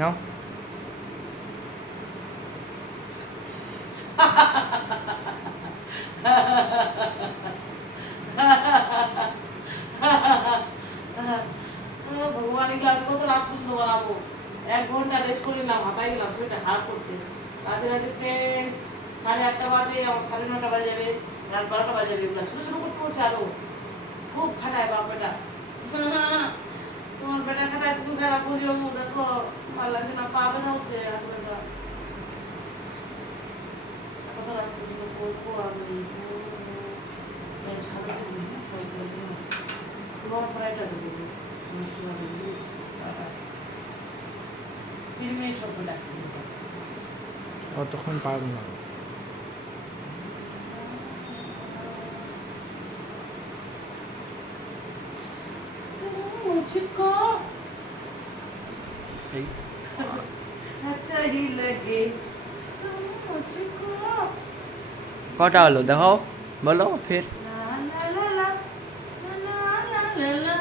নাও। ভগবান এগুলো আমি কত রাত পর্যন্ত বানাবো। 1 ঘন্টা রেস্ট করে নিলাম, হাঁপাই গেলাম, শরীরটা খারাপ করছে। রাতে রাতে ফ্রেন্ডস 8:30 বাজে, আমার 9:30 বাজে যাবে, রাত 12টা বাজে যাবে। এগুলো ছোটো ছোটো করতে হচ্ছে আরো, খুব খাটায় বাপ বেটা। তোমার বেটা খাটায়, তুমি খারাপ বুঝিও। দেখো ভালো লাগছে না, পা ব্যথা হচ্ছে হাত ব্যথা। কত রাত পর্যন্ত করবো আমি। তোমার প্রায়টা দেবো 3 মিনিট হবে ডাক্তার। অতক্ষণ পারবো না। मुझको এই अच्छा ही लगे तुम मुझको কটা হলো দেখাও, বলো ফের। ला ला ला ला ला ला ला ला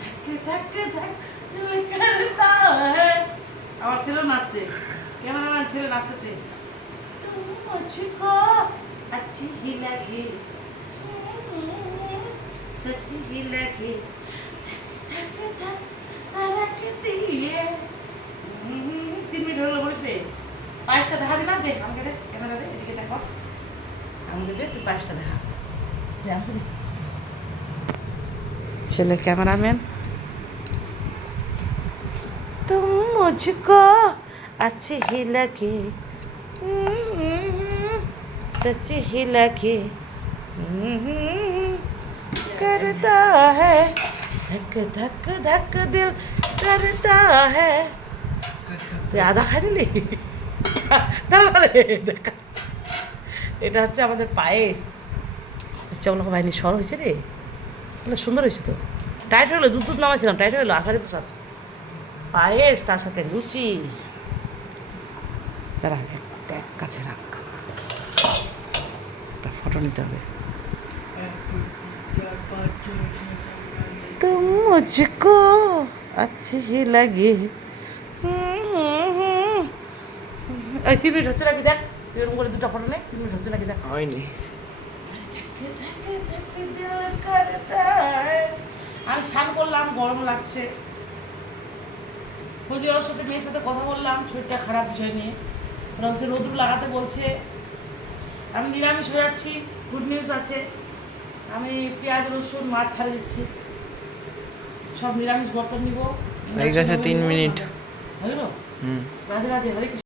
धक धक धक दिल करता है। আমার ছেলে নাচছে, ক্যামেরাম্যান ছেলে নাচতেছে। तुम मुझको अच्छी ही लगे सच्ची ही लगे धक धक धड़कती है। 3 মিনিট হলো বসে। পায়েসটা দেখাবি না? দেখ আমাকে, দে ক্যামেরা, দে এদিকে দেখো, আমাকে দে, তুই পায়েসটা দেখা। দে আমাকে দে। ছেলে ক্যামেরাম্যান। तुम मुझको अच्छी ही लगे सच्ची ही लगे करता है धक धक धक दिल करता है। তুই আদা খাই দিলি? দেখা, এটা হচ্ছে আমাদের পায়েস। চমলক বাহিনী সর হয়েছে রে, সুন্দর হয়েছে তো। টাইট হলো, দুধ দুধ নামাইছিলাম, টাইট হলো। আষাঢ়ি প্রসাদ পায়েস, তার সাথে লুচি। দাঁড়া, এক কাছে রাখ, একটা ফটো নিতে হবে। तुम मुझको अच्छी ही लगे। এই 3 মিনিট হচ্ছে নাকি দেখ, তুই এরকম করে 2টা ফটো নে। 3 মিনিট হচ্ছে নাকি দেখ। হয়নি। আমি স্নান করলাম, গরম লাগছে। ওর সাথে, মেয়ের সাথে কথা বললাম শরীরটা খারাপ বিষয় নিয়ে। ওরা হচ্ছে রোদ্রু লাগাতে বলছে। আমি নিরামিষ হয়ে যাচ্ছি, গুড নিউজ আছে। আমি পেঁয়াজ রসুন মাছ ছাড়ে দিচ্ছি, সব নিরামিষ বর্তন নিব। হয়ে গেছে 3 মিনিট। হলো। হুম। রাধে রাধে, হরে কৃষ্ণ।